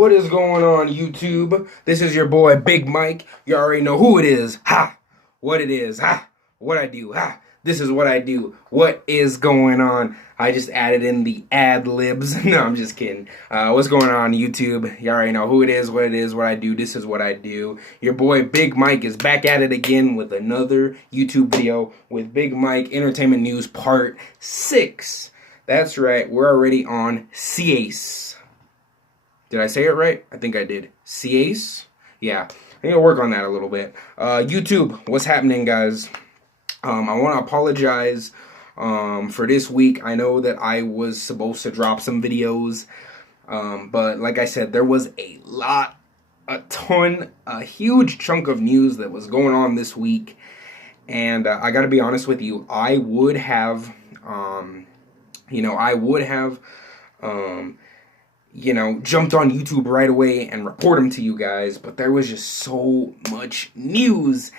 What is going on, YouTube? This is your boy Big Mike. You already know who it is. Ha! What it is. Ha! What I do. Ha! This is what I do. What is going on? I just added in the ad libs. No, I'm just kidding. What's going on, YouTube? You already know who it is, what I do. This is what I do. Your boy Big Mike is back at it again with another YouTube video with Big Mike Entertainment News Part 6. That's right, we're already on CACE. Did I say it right? I think I did. CACE? Yeah, I need to work on that a little bit. YouTube, what's happening, guys? I want to apologize for this week. I know that I was supposed to drop some videos, but like I said, there was a huge chunk of news that was going on this week, and I got to be honest with you, I would have, jumped on YouTube right away and report them to you guys, but there was just so much news,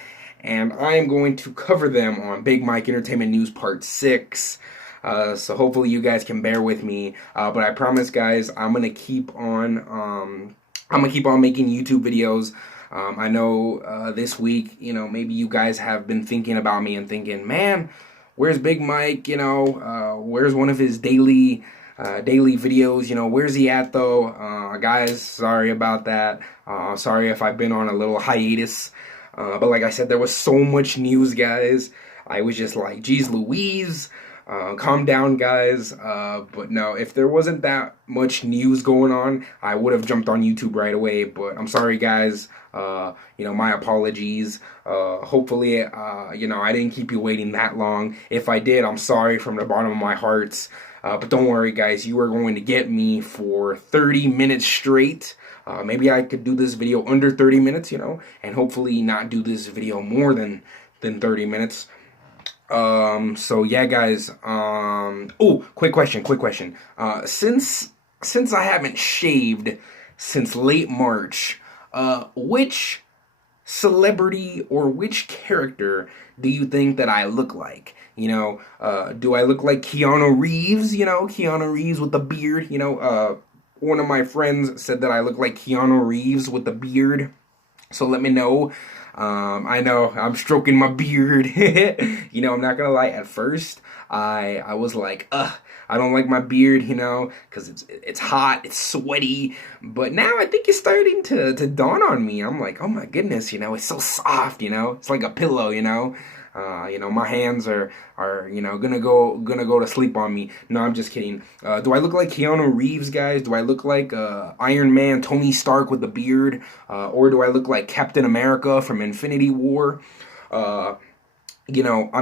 and I am going to cover them on Big Mike Entertainment News Part 6, so hopefully you guys can bear with me, but I promise, guys, I'm gonna keep on making YouTube videos. I know this week, maybe you guys have been thinking about me and thinking, man, where's Big Mike? Where's one of his daily videos? Where's he at though? Guys, sorry about that. Sorry if I've been on a little hiatus. But like I said, there was so much news, guys. I was just like, geez Louise, calm down, guys. But no, if there wasn't that much news going on, I would have jumped on YouTube right away. But I'm sorry, guys. My apologies. Hopefully, I didn't keep you waiting that long. If I did, I'm sorry from the bottom of my heart. But don't worry, guys, you are going to get me for 30 minutes straight. Maybe I could do this video under 30 minutes, and hopefully not do this video more than 30 minutes. So yeah, guys, oh, quick question. Since I haven't shaved since late March, which celebrity or which character do you think that I look like? Do I look like Keanu Reeves? Keanu Reeves with the beard. One of my friends said that I look like Keanu Reeves with the beard. So let me know. I know I'm stroking my beard. I'm not gonna lie. At first, I was like, I don't like my beard, because it's hot, it's sweaty. But now I think it's starting to dawn on me. I'm like, oh my goodness, it's so soft, it's like a pillow, my hands are gonna go to sleep on me. No, I'm just kidding. Do I look like Keanu Reeves, guys? Do I look like Iron Man, Tony Stark with the beard, or do I look like Captain America from Infinity War? I'm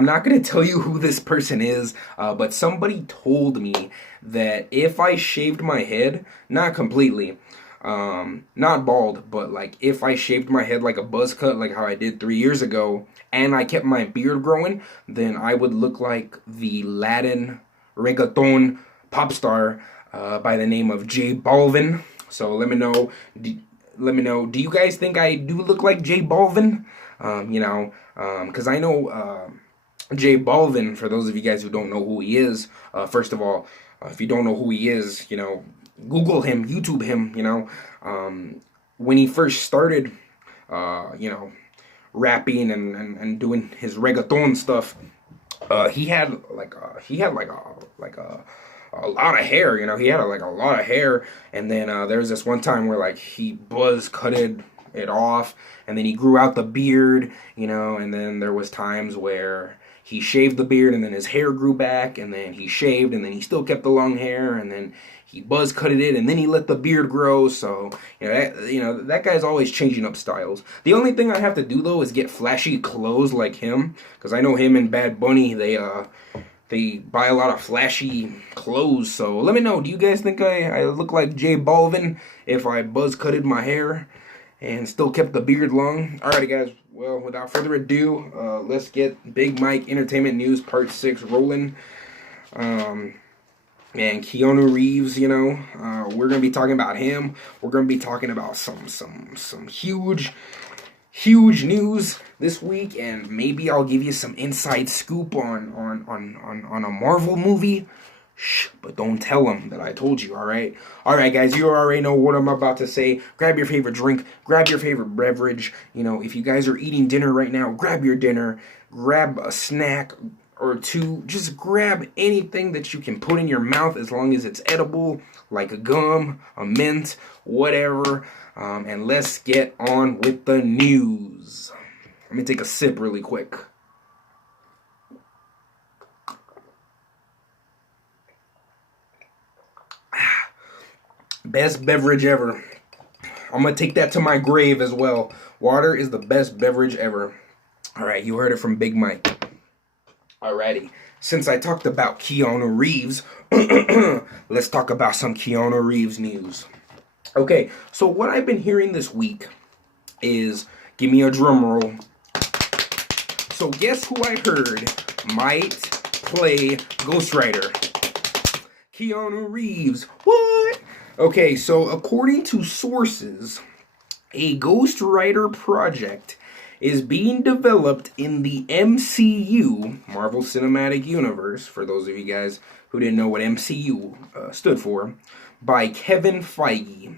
not gonna tell you who this person is, but somebody told me that if I shaved my head, not completely, not bald, but like if I shaved my head like a buzz cut, like how I did 3 years ago, and I kept my beard growing, then I would look like the Latin reggaeton pop star by the name of J Balvin. So let me know. Do you guys think I do look like J Balvin? Because I know J Balvin. For those of you guys who don't know who he is, first of all, if you don't know who he is, Google him, YouTube him. When he first started, rapping and doing his reggaeton stuff, he had a lot of hair. He had a lot of hair, and then there was this one time where he buzz cutted it off, and then he grew out the beard, and then there was times where he shaved the beard, and then his hair grew back, and then he shaved, and then he still kept the long hair, and then he buzz cutted it, and then he let the beard grow. So that guy's always changing up styles. The only thing I have to do though is get flashy clothes like him, because I know him and Bad Bunny, they buy a lot of flashy clothes. So let me know, do you guys think I look like J Balvin if I buzz cutted my hair and still kept the beard long? Alrighty, guys. Well, without further ado, let's get Big Mike Entertainment News Part 6 rolling. And Keanu Reeves, we're gonna be talking about him. We're gonna be talking about some huge news this week, and maybe I'll give you some inside scoop on a Marvel movie. Shh, but don't tell them that I told you, alright? Alright, guys, you already know what I'm about to say. Grab your favorite drink, grab your favorite beverage. You know, if you guys are eating dinner right now, grab your dinner, grab a snack or two. Just grab anything that you can put in your mouth as long as it's edible, like a gum, a mint, whatever. And let's get on with the news. Let me take a sip really quick. Best beverage ever. I'm going to take that to my grave as well. Water is the best beverage ever. Alright, you heard it from Big Mike. Alrighty. Since I talked about Keanu Reeves, let's talk about some Keanu Reeves news. Okay, so what I've been hearing this week is, give me a drum roll. So guess who I heard might play Ghost Rider? Keanu Reeves. What? Okay, so according to sources, a Ghost Rider project is being developed in the MCU, Marvel Cinematic Universe, for those of you guys who didn't know what MCU stood for, by Kevin Feige.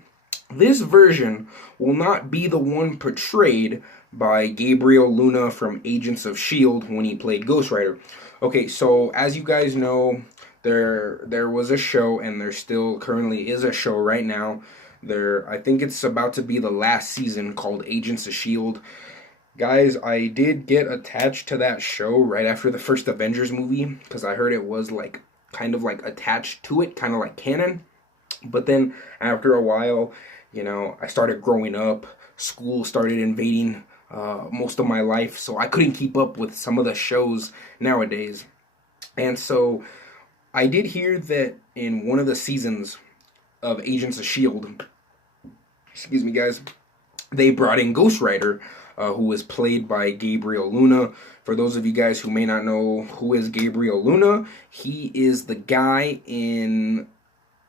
This version will not be the one portrayed by Gabriel Luna from Agents of S.H.I.E.L.D. when he played Ghost Rider. Okay, so as you guys know, there was a show, and there still currently is a show right now. I think it's about to be the last season, called Agents of S.H.I.E.L.D. Guys, I did get attached to that show right after the first Avengers movie, because I heard it was like kind of like attached to it, kind of like canon. But then after a while, you know, I started growing up, school started invading most of my life, so I couldn't keep up with some of the shows nowadays. And so I did hear that in one of the seasons of Agents of S.H.I.E.L.D., excuse me guys, they brought in Ghost Rider, who was played by Gabriel Luna. For those of you guys who may not know who is Gabriel Luna, he is the guy in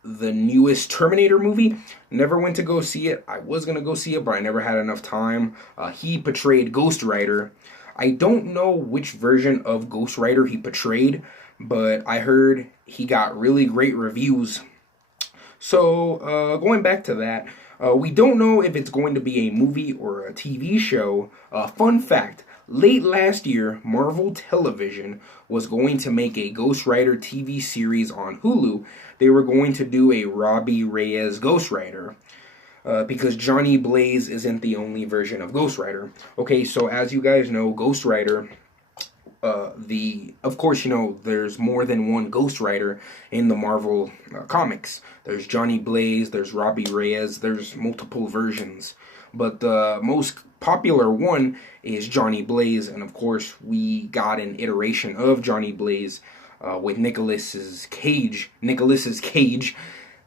the newest Terminator movie. Never went to go see it. I was going to go see it, but I never had enough time. He portrayed Ghost Rider. I don't know which version of Ghost Rider he portrayed, but I heard he got really great reviews. So, going back to that, we don't know if it's going to be a movie or a TV show. Fun fact, late last year, Marvel Television was going to make a Ghost Rider TV series on Hulu. They were going to do a Robbie Reyes Ghost Rider. Because Johnny Blaze isn't the only version of Ghost Rider. Okay, so as you guys know, Ghost Rider, of course, you know, there's more than one Ghost Rider in the Marvel comics. There's Johnny Blaze, there's Robbie Reyes, there's multiple versions. But the most popular one is Johnny Blaze, and of course, we got an iteration of Johnny Blaze with Nicolas Cage.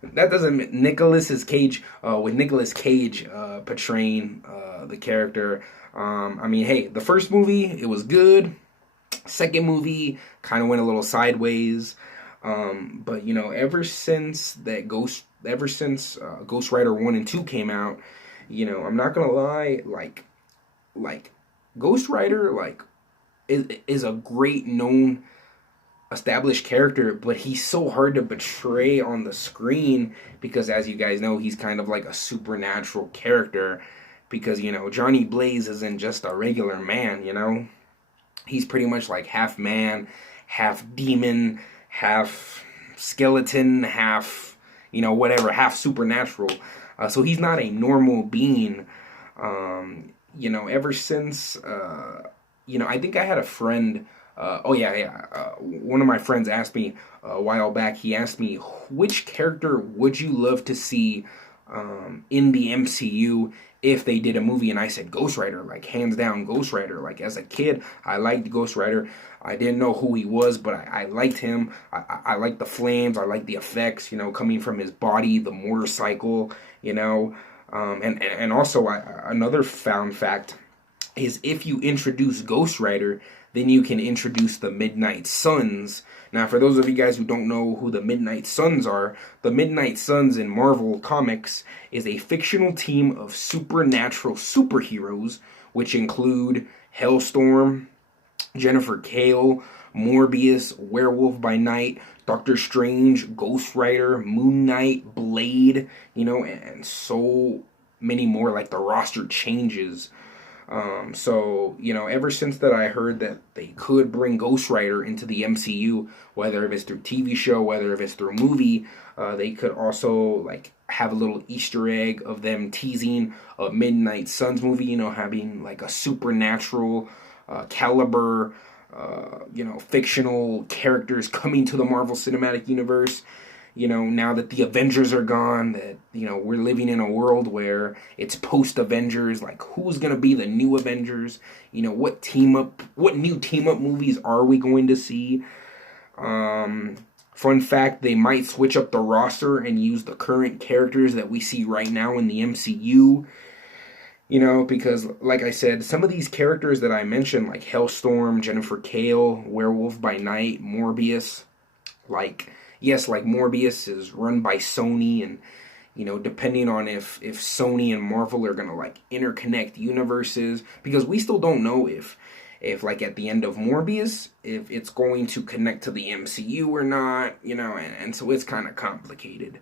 That doesn't Nicolas Cage with Nicolas Cage portraying the character. I mean, hey, the first movie, it was good. Second movie kind of went a little sideways. But you know, ever since Ghost Rider 1 and 2 came out, you know, I'm not gonna lie, like Ghost Rider is a great known established character, but he's so hard to portray on the screen because, as you guys know, he's kind of like a supernatural character because, you know, Johnny Blaze isn't just a regular man, you know. He's pretty much like half man, half demon, half skeleton, half, you know, whatever, half supernatural. So he's not a normal being. You know, ever since, you know, I think I had a friend. One of my friends asked me a while back. He asked me, which character would you love to see in the MCU if they did a movie? And I said Ghost Rider, like hands down Ghost Rider. Like as a kid, I liked Ghost Rider. I didn't know who he was, but I liked him. I liked the flames. I liked the effects, you know, coming from his body, the motorcycle, you know. And also another fun fact is if you introduce Ghost Rider, then you can introduce the Midnight Suns. Now, for those of you guys who don't know who the Midnight Suns are, the Midnight Suns in Marvel Comics is a fictional team of supernatural superheroes, which include Hellstorm, Jennifer Kale, Morbius, Werewolf by Night, Doctor Strange, Ghost Rider, Moon Knight, Blade, and so many more. Like the roster changes. So, ever since that I heard that they could bring Ghost Rider into the MCU, whether if it's through TV show, whether if it's through movie, they could also like have a little Easter egg of them teasing a Midnight Suns movie, having like a supernatural caliber, fictional characters coming to the Marvel Cinematic Universe. Now that the Avengers are gone, that, we're living in a world where it's post-Avengers, like, who's going to be the new Avengers? What new team-up movies are we going to see? Fun fact, they might switch up the roster and use the current characters that we see right now in the MCU. Because, like I said, some of these characters that I mentioned, like Hellstorm, Jennifer Kale, Werewolf by Night, Morbius, like... Yes, like Morbius is run by Sony, and depending on if Sony and Marvel are gonna like interconnect universes, because we still don't know if like at the end of Morbius, if it's going to connect to the MCU or not, and so it's kind of complicated.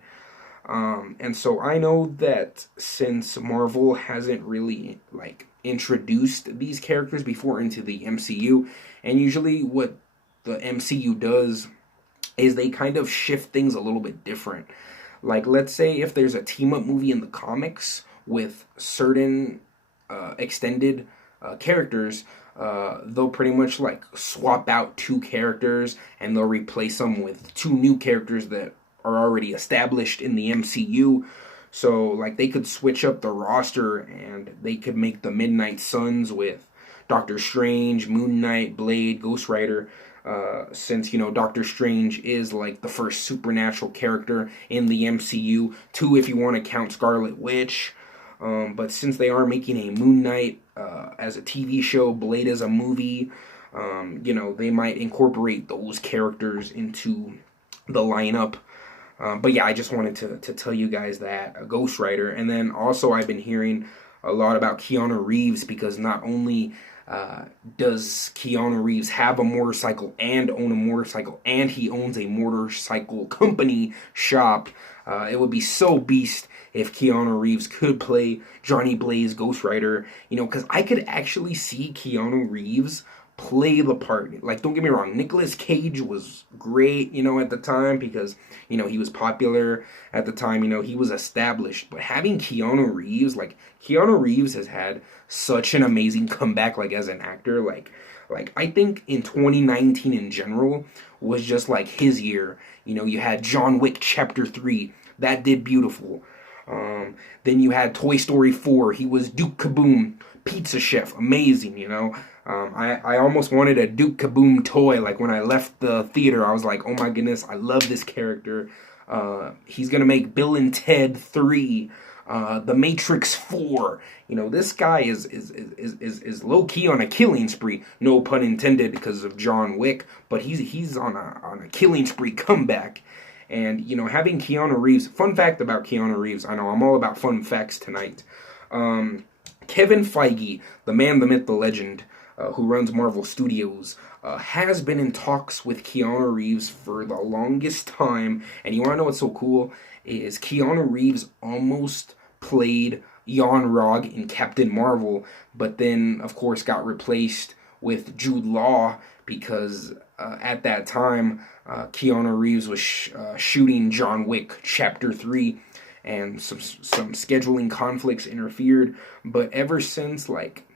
And so I know that since Marvel hasn't really like introduced these characters before into the MCU, and usually what the MCU does is they kind of shift things a little bit different. Like, let's say if there's a team-up movie in the comics with certain extended characters, they'll pretty much, like, swap out two characters, and they'll replace them with two new characters that are already established in the MCU. So, like, they could switch up the roster, and they could make the Midnight Suns with Doctor Strange, Moon Knight, Blade, Ghost Rider, since, Doctor Strange is like the first supernatural character in the MCU, two if you want to count Scarlet Witch, but since they are making a Moon Knight as a TV show, Blade as a movie, they might incorporate those characters into the lineup. But yeah, I just wanted to tell you guys that, Ghost Rider. And then also I've been hearing a lot about Keanu Reeves, because not only does Keanu Reeves have a motorcycle and own a motorcycle, and he owns a motorcycle company shop. It would be so beast if Keanu Reeves could play Johnny Blaze, Ghost Rider, because I could actually see Keanu Reeves play the part. Like, don't get me wrong, Nicolas Cage was great, at the time, because, he was popular at the time, he was established. But having Keanu Reeves has had such an amazing comeback, like, as an actor. Like I think in 2019 in general was just like his year. You had John Wick Chapter 3, that did beautiful. Then you had Toy Story 4, he was Duke Kaboom, Pizza Chef, amazing, I almost wanted a Duke Kaboom toy. Like, when I left the theater, I was like, oh my goodness, I love this character. He's gonna make Bill and Ted 3, The Matrix 4. This guy is low key on a killing spree. No pun intended, because of John Wick, but he's on a killing spree comeback. And having Keanu Reeves. Fun fact about Keanu Reeves. I know I'm all about fun facts tonight. Kevin Feige, the man, the myth, the legend, who runs Marvel Studios, has been in talks with Keanu Reeves for the longest time. And you want to know what's so cool? Is Keanu Reeves almost played Yon-Rogg in Captain Marvel, but then, of course, got replaced with Jude Law, because at that time, Keanu Reeves was shooting John Wick Chapter 3, and some scheduling conflicts interfered. But ever since, like,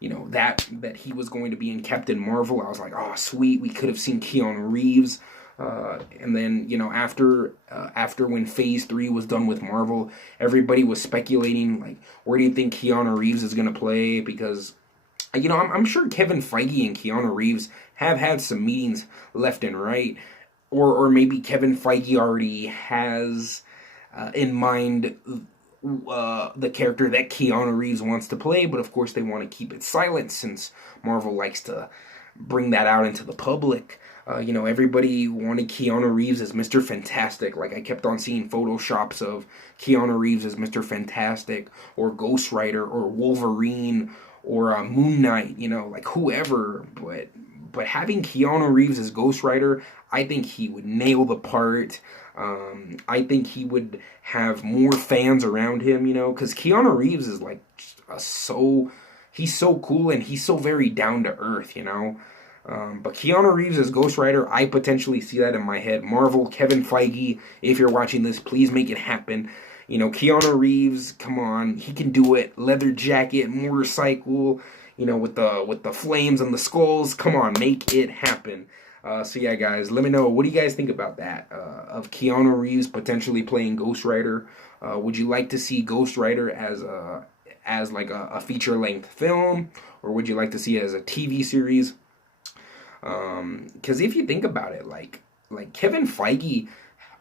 that he was going to be in Captain Marvel, I was like, oh, sweet, we could have seen Keanu Reeves. And then, after when Phase 3 was done with Marvel, everybody was speculating, like, where do you think Keanu Reeves is going to play? Because, I'm sure Kevin Feige and Keanu Reeves have had some meetings left and right. Or maybe Kevin Feige already has in mind the character that Keanu Reeves wants to play, but of course they want to keep it silent since Marvel likes to bring that out into the public. Everybody wanted Keanu Reeves as Mr. Fantastic. Like, I kept on seeing photoshops of Keanu Reeves as Mr. Fantastic, or Ghost Rider, or Wolverine, or Moon Knight, like whoever. but having Keanu Reeves as Ghost Rider, I think he would nail the part. I think he would have more fans around him, you know, because Keanu Reeves is like he's so cool and he's so very down to earth, you know. But Keanu Reeves as Ghost Rider, I potentially see that in my head. Marvel, Kevin Feige, if you're watching this, please make it happen. You know, Keanu Reeves, come on, he can do it. Leather jacket, motorcycle, you know, with the flames and the skulls. Come on, make it happen. So yeah, guys, let me know, what do you guys think about that? Of Keanu Reeves potentially playing Ghost Rider? Would you like to see Ghost Rider as like a feature length film, or would you like to see it as a TV series? Because if you think about it, like Kevin Feige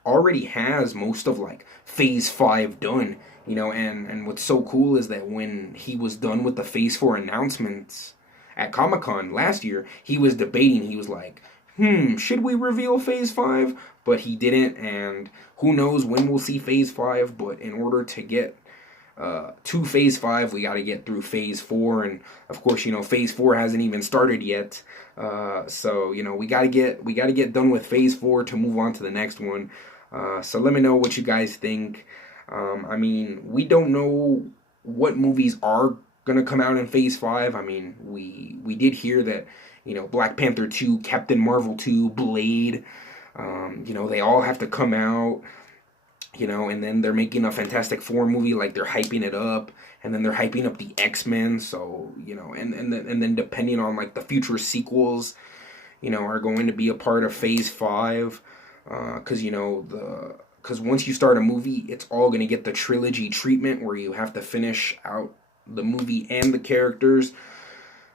already has most of like Phase 5 done, you know, and what's so cool is that when he was done with the Phase 4 announcements at Comic-Con last year, he was debating, he was like, should we reveal Phase 5? But he didn't, and who knows when we'll see Phase 5, but in order to get to Phase 5, we got to get through Phase 4, and of course, you know, Phase 4 hasn't even started yet, so, you know, we got to get done with Phase 4 to move on to the next one. So let me know what you guys think. I mean, we don't know what movies are gonna come out in Phase 5. I mean, we did hear that, you know, Black Panther 2, Captain Marvel 2, Blade, you know, they all have to come out, you know, and then they're making a Fantastic Four movie, like they're hyping it up, and then they're hyping up the X-Men, so, you know, and then depending on like the future sequels, you know, are going to be a part of Phase 5, because, you know, because once you start a movie, it's all going to get the trilogy treatment where you have to finish out the movie and the characters.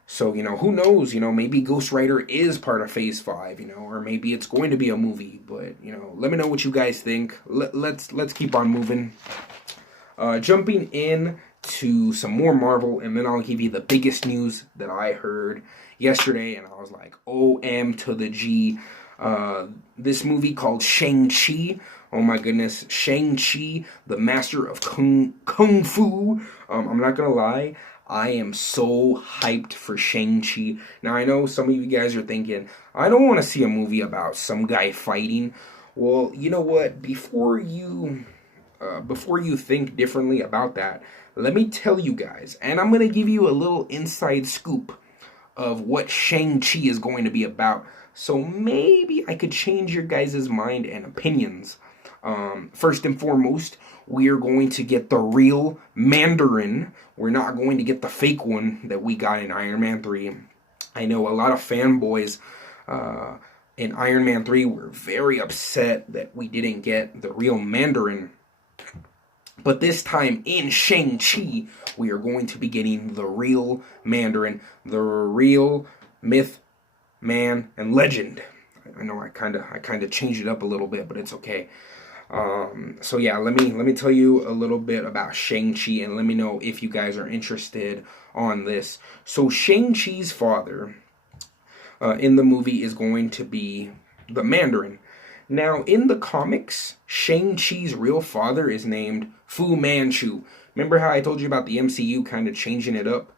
So, you know, who knows, you know, maybe Ghost Rider is part of Phase 5, you know, or maybe it's going to be a movie, but, you know, let me know what you guys think. Let's keep on moving. Jumping in to some more Marvel, and then I'll give you the biggest news that I heard yesterday, and I was like, OM to the G. This movie called Shang-Chi. Oh my goodness, Shang-Chi, the master of Kung Fu. I'm not gonna lie, I am so hyped for Shang-Chi. Now, I know some of you guys are thinking, I don't want to see a movie about some guy fighting. Well, you know what? Before you think differently about that, let me tell you guys, and I'm going to give you a little inside scoop of what Shang-Chi is going to be about. So maybe I could change your guys' mind and opinions. First and foremost, we are going to get the real Mandarin. We're not going to get the fake one that we got in Iron Man 3. I know a lot of fanboys in Iron Man 3 were very upset that we didn't get the real Mandarin. But this time in Shang-Chi, we are going to be getting the real Mandarin, the real myth, man, and legend. I know I kind of changed it up a little bit, but it's okay. So yeah, let me tell you a little bit about Shang-Chi, and let me know if you guys are interested on this. So Shang-Chi's father in the movie is going to be the Mandarin. Now, in the comics, Shang-Chi's real father is named Fu Manchu. Remember how I told you about the MCU kind of changing it up?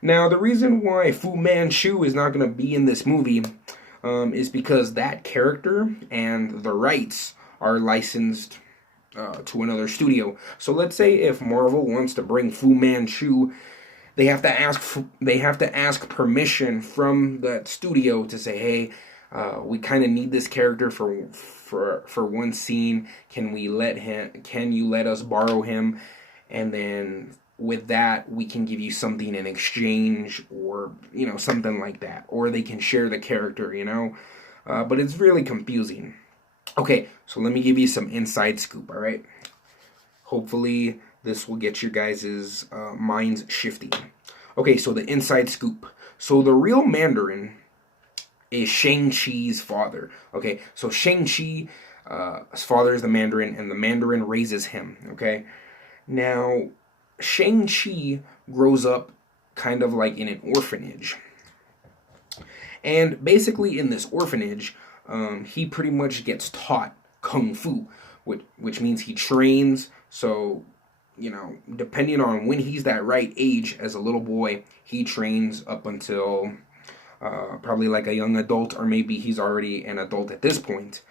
Now, the reason why Fu Manchu is not going to be in this movie is because that character and the rights are licensed to another studio. So let's say if Marvel wants to bring Fu Manchu, they have to ask permission from that studio to say, hey, we kind of need this character for one scene. Can you let us borrow him? And then with that, we can give you something in exchange, or, you know, something like that. Or they can share the character, you know. But it's really confusing. Okay, so let me give you some inside scoop, all right? Hopefully this will get your guys' minds shifting. Okay, so the inside scoop. So the real Mandarin is Shang-Chi's father. Okay, so Shang-Chi, his father is the Mandarin, and the Mandarin raises him, okay? Now, Shang-Chi grows up kind of like in an orphanage. And basically in this orphanage, he pretty much gets taught Kung Fu, which means he trains. So, you know, depending on when he's that right age as a little boy, he trains up until probably like a young adult, or maybe he's already an adult at this point.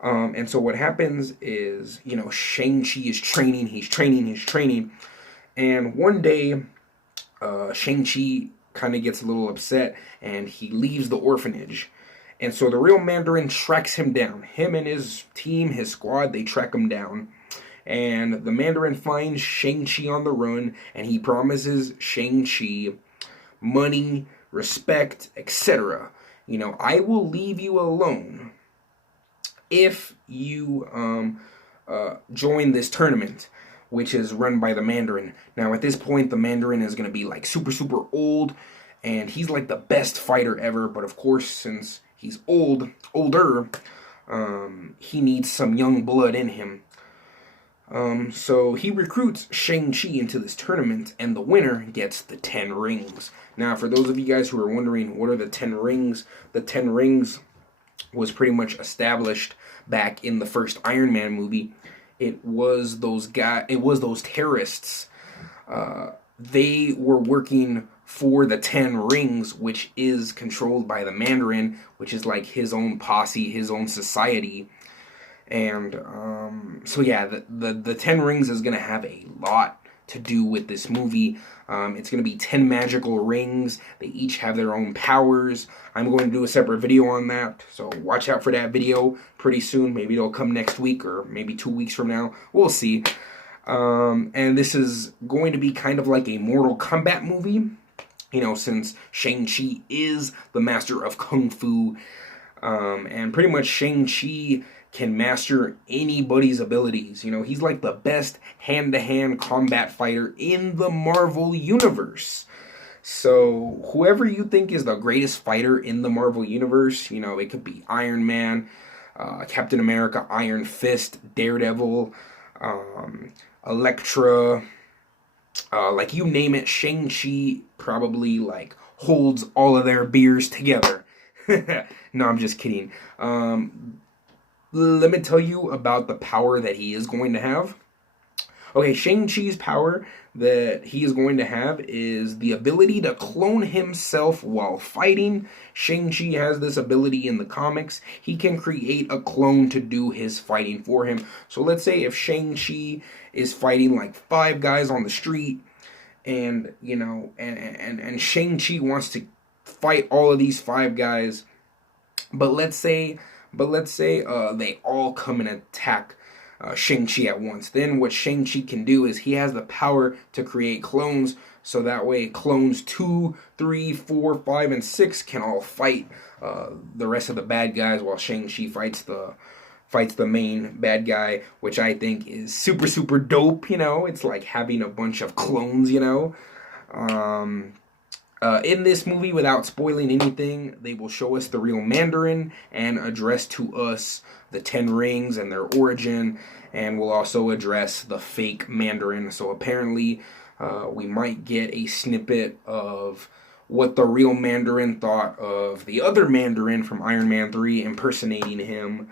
And so what happens is, Shang-Chi is training, he's training. And one day, Shang-Chi kind of gets a little upset and he leaves the orphanage. And so the real Mandarin tracks him down. Him and his team, his squad, they track him down. And the Mandarin finds Shang-Chi on the run, and he promises Shang-Chi money, respect, etc. I will leave you alone if you join this tournament, which is run by the Mandarin. Now, at this point, the Mandarin is going to be like super, super old, and he's like the best fighter ever. But of course, since he's older, he needs some young blood in him. So he recruits Shang-Chi into this tournament, and the winner gets the 10 rings. Now, for those of you guys who are wondering, what are the 10 rings? The 10 rings was pretty much established back in the first Iron Man movie. It was those terrorists. They were working for the 10 rings, which is controlled by the Mandarin, which is like his own posse, his own society. And so yeah, the 10 rings is going to have a lot to do with this movie. It's going to be 10 magical rings. They each have their own powers. I'm going to do a separate video on that, so watch out for that video pretty soon. Maybe it'll come next week or maybe 2 weeks from now. We'll see. And this is going to be kind of like a Mortal Kombat movie, since Shang-Chi is the master of Kung Fu. And pretty much Shang-Chi can master anybody's abilities. He's like the best hand-to-hand combat fighter in the Marvel Universe. So whoever you think is the greatest fighter in the Marvel Universe, it could be Iron Man, Captain America, Iron Fist, Daredevil, Elektra, like you name it, Shang-Chi probably like holds all of their beers together. No, I'm just kidding. Let me tell you about the power that he is going to have. Okay, Shang-Chi's power that he is going to have is the ability to clone himself while fighting. Shang-Chi has this ability in the comics. He can create a clone to do his fighting for him. So let's say if Shang-Chi is fighting like 5 guys on the street, and and Shang-Chi wants to fight all of these 5 guys, but let's say they all come and attack Shang-Chi at once. Then what Shang-Chi can do is he has the power to create clones, so that way clones 2, 3, 4, 5, and 6 can all fight the rest of the bad guys, while Shang-Chi fights the main bad guy, which I think is super, super dope. It's like having a bunch of clones. In this movie, without spoiling anything, they will show us the real Mandarin and address to us the 10 rings and their origin, and we'll also address the fake Mandarin. So apparently, we might get a snippet of what the real Mandarin thought of the other Mandarin from Iron Man 3 impersonating him.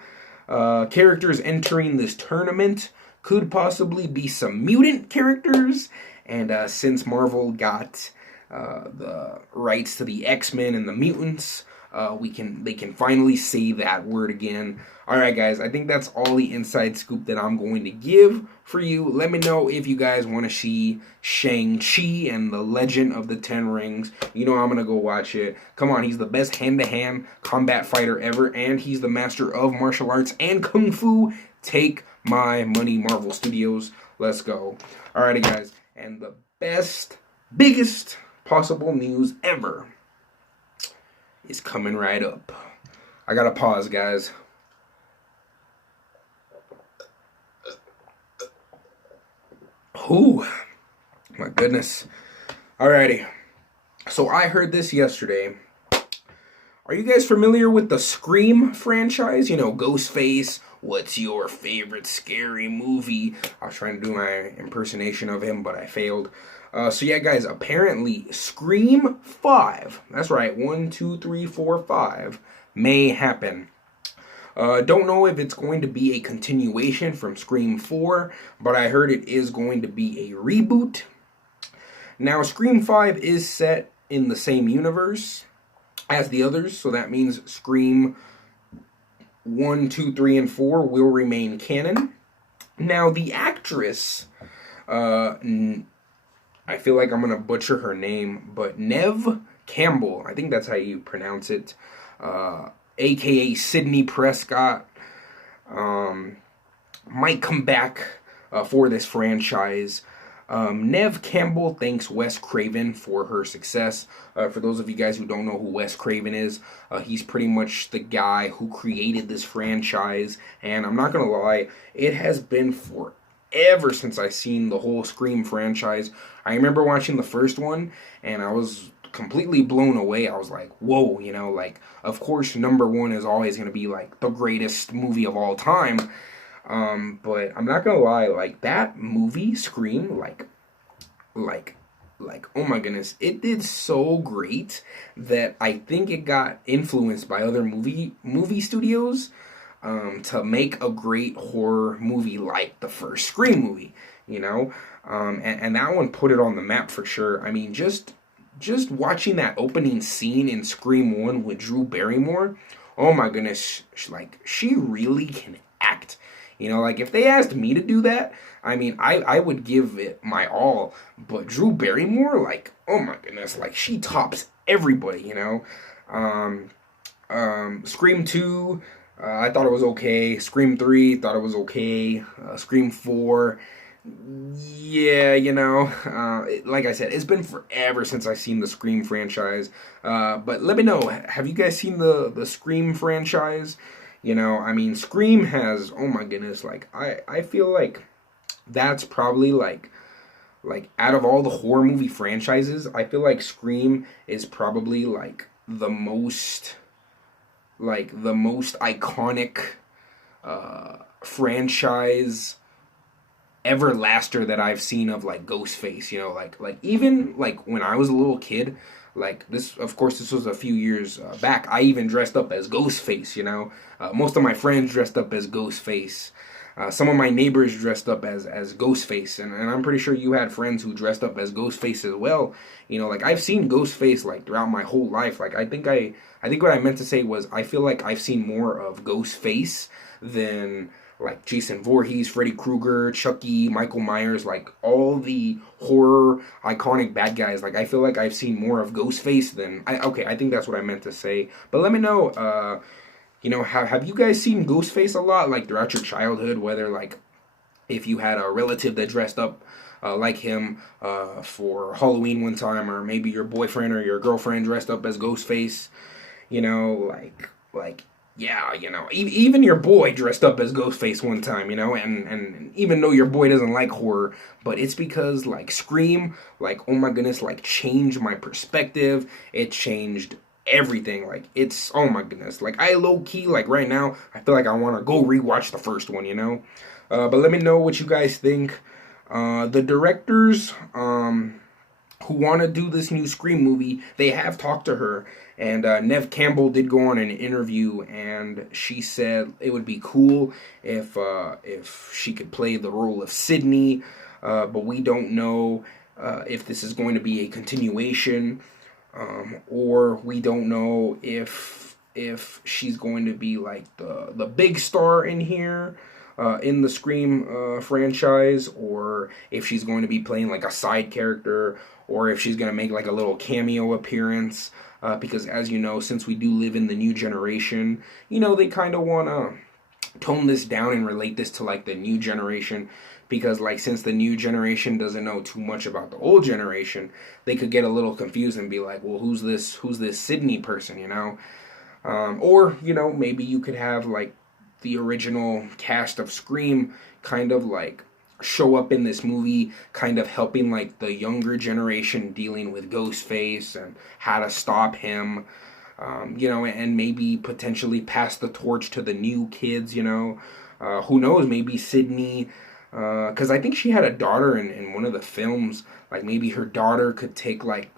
Characters entering this tournament could possibly be some mutant characters, and since Marvel got the rights to the X-Men and the mutants, they can finally say that word again. Alright guys, I think that's all the inside scoop that I'm going to give for you. Let me know if you guys want to see Shang-Chi and the Legend of the Ten Rings. I'm going to go watch it. Come on, he's the best hand-to-hand combat fighter ever, and he's the master of martial arts and Kung Fu. Take my money, Marvel Studios. Let's go. Alrighty guys, and the biggest possible news ever is coming right up. I gotta pause, guys. Ooh, my goodness. Alrighty. So I heard this yesterday. Are you guys familiar with the Scream franchise? Ghostface. What's your favorite scary movie? I was trying to do my impersonation of him, but I failed. So yeah, guys, apparently Scream 5, that's right, 1, 2, 3, 4, 5, may happen. Don't know if it's going to be a continuation from Scream 4, but I heard it is going to be a reboot. Now, Scream 5 is set in the same universe, as the others, so that means Scream 1, 2, 3, and 4 will remain canon. Now, the actress, uh, I feel like I'm gonna butcher her name, but Neve Campbell, I think that's how you pronounce it, uh, aka Sydney Prescott, um, might come back for this franchise. Neve Campbell thanks Wes Craven for her success. For those of you guys who don't know who Wes Craven is, he's pretty much the guy who created this franchise. And I'm not gonna lie, it has been forever since I seen the whole Scream franchise. I remember watching the first one, and I was completely blown away. I was like, whoa, like, of course, number one is always gonna be like the greatest movie of all time. But I'm not gonna lie, like that movie, Scream, like, oh my goodness, it did so great that I think it got influenced by other movie studios, to make a great horror movie like the first Scream movie, and that one put it on the map for sure. I mean, just watching that opening scene in Scream 1 with Drew Barrymore, oh my goodness, like she really can act. Like if they asked me to do that, I mean, I would give it my all. But Drew Barrymore, like, oh my goodness, like she tops everybody. Scream 2, I thought it was okay. Scream 3, thought it was okay. Scream 4, yeah, like I said, it's been forever since I've seen the Scream franchise. But let me know, have you guys seen the Scream franchise? I mean, Scream has, oh my goodness, like I feel like that's probably like out of all the horror movie franchises, I feel like Scream is probably like the most iconic franchise everlaster that I've seen of like Ghostface, like even like when I was a little kid, like this, of course, this was a few years back. I even dressed up as Ghostface, most of my friends dressed up as Ghostface. Some of my neighbors dressed up as Ghostface, and I'm pretty sure you had friends who dressed up as Ghostface as well. Like I've seen Ghostface like throughout my whole life. Like I think what I meant to say was I feel like I've seen more of Ghostface than like Jason Voorhees, Freddy Krueger, Chucky, Michael Myers, like all the horror iconic bad guys. Like I feel like I've seen more of Ghostface than I think that's what I meant to say. But let me know, have you guys seen Ghostface a lot, like throughout your childhood? Whether like if you had a relative that dressed up like him for Halloween one time, or maybe your boyfriend or your girlfriend dressed up as Ghostface. Like yeah, even your boy dressed up as Ghostface one time, and even though your boy doesn't like horror, but it's because like Scream, like oh my goodness, like changed my perspective. It changed everything. Like it's oh my goodness, like I low key like right now I feel like I want to go rewatch the first one. But let me know what you guys think. The directors who want to do this new Scream movie, they have talked to her, and Neve Campbell did go on an interview, and she said it would be cool if she could play the role of Sydney, but we don't know if this is going to be a continuation, or we don't know if she's going to be like the big star in here. In the Scream franchise, or if she's going to be playing like a side character, or if she's going to make like a little cameo appearance. Because as you know, since we do live in the new generation, they kind of want to tone this down and relate this to like the new generation. Because like since the new generation doesn't know too much about the old generation, they could get a little confused and be like, well, who's this Sydney person, or maybe you could have like the original cast of Scream kind of like show up in this movie, kind of helping like the younger generation dealing with Ghostface and how to stop him, and maybe potentially pass the torch to the new kids, who knows, maybe Sydney, because I think she had a daughter in one of the films, like maybe her daughter could take like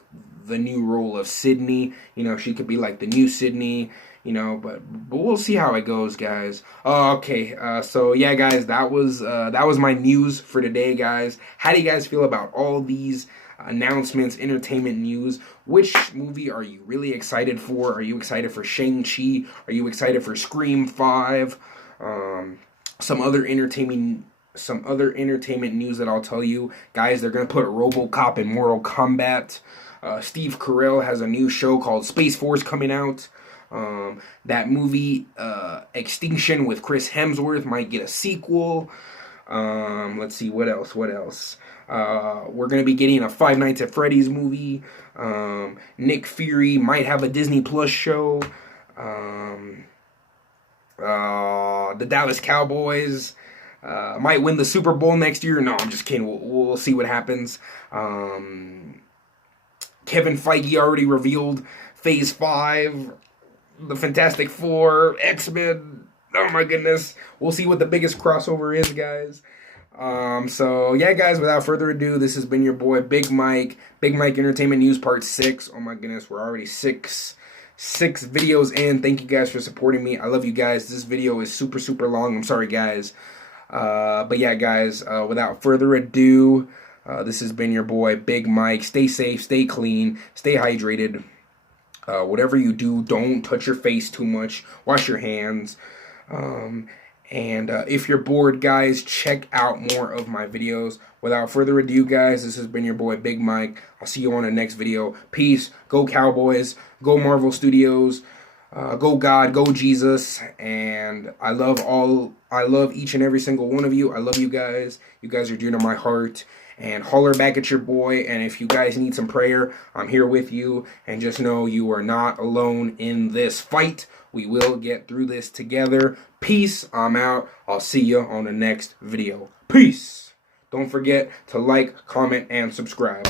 the new role of Sydney, she could be like the new Sydney, but we'll see how it goes, guys. Okay, so yeah, guys, that was my news for today, guys. How do you guys feel about all these announcements, entertainment news. Which movie are you really excited for? Are you excited for Shang-Chi? Are you excited for Scream 5? Some other entertainment news that I'll tell you. Guys, they're going to put RoboCop in Mortal Kombat. Steve Carell has a new show called Space Force coming out. That movie, Extinction with Chris Hemsworth, might get a sequel. Let's see, what else? We're going to be getting a Five Nights at Freddy's movie. Nick Fury might have a Disney Plus show. The Dallas Cowboys might win the Super Bowl next year. No, I'm just kidding. We'll see what happens. Kevin Feige already revealed Phase 5, the Fantastic Four, X-Men. Oh my goodness. We'll see what the biggest crossover is, guys. So yeah, guys, without further ado, this has been your boy Big Mike Entertainment News Part 6. Oh my goodness, we're already six videos in. Thank you guys for supporting me. I love you guys. This video is super long. I'm sorry, guys. But yeah, guys, without further ado, this has been your boy Big Mike. Stay safe, stay clean, stay hydrated. Whatever you do, don't touch your face too much. Wash your hands. And if you're bored, guys, check out more of my videos. Without further ado, guys, this has been your boy Big Mike. I'll see you on the next video. Peace. Go Cowboys. Go Marvel Studios. Go God. Go Jesus. And I love each and every single one of you. I love you guys. You guys are dear to my heart. And holler back at your boy. And if you guys need some prayer, I'm here with you. And just know you are not alone in this fight. We will get through this together. Peace. I'm out. I'll see you on the next video. Peace. Don't forget to like, comment, and subscribe.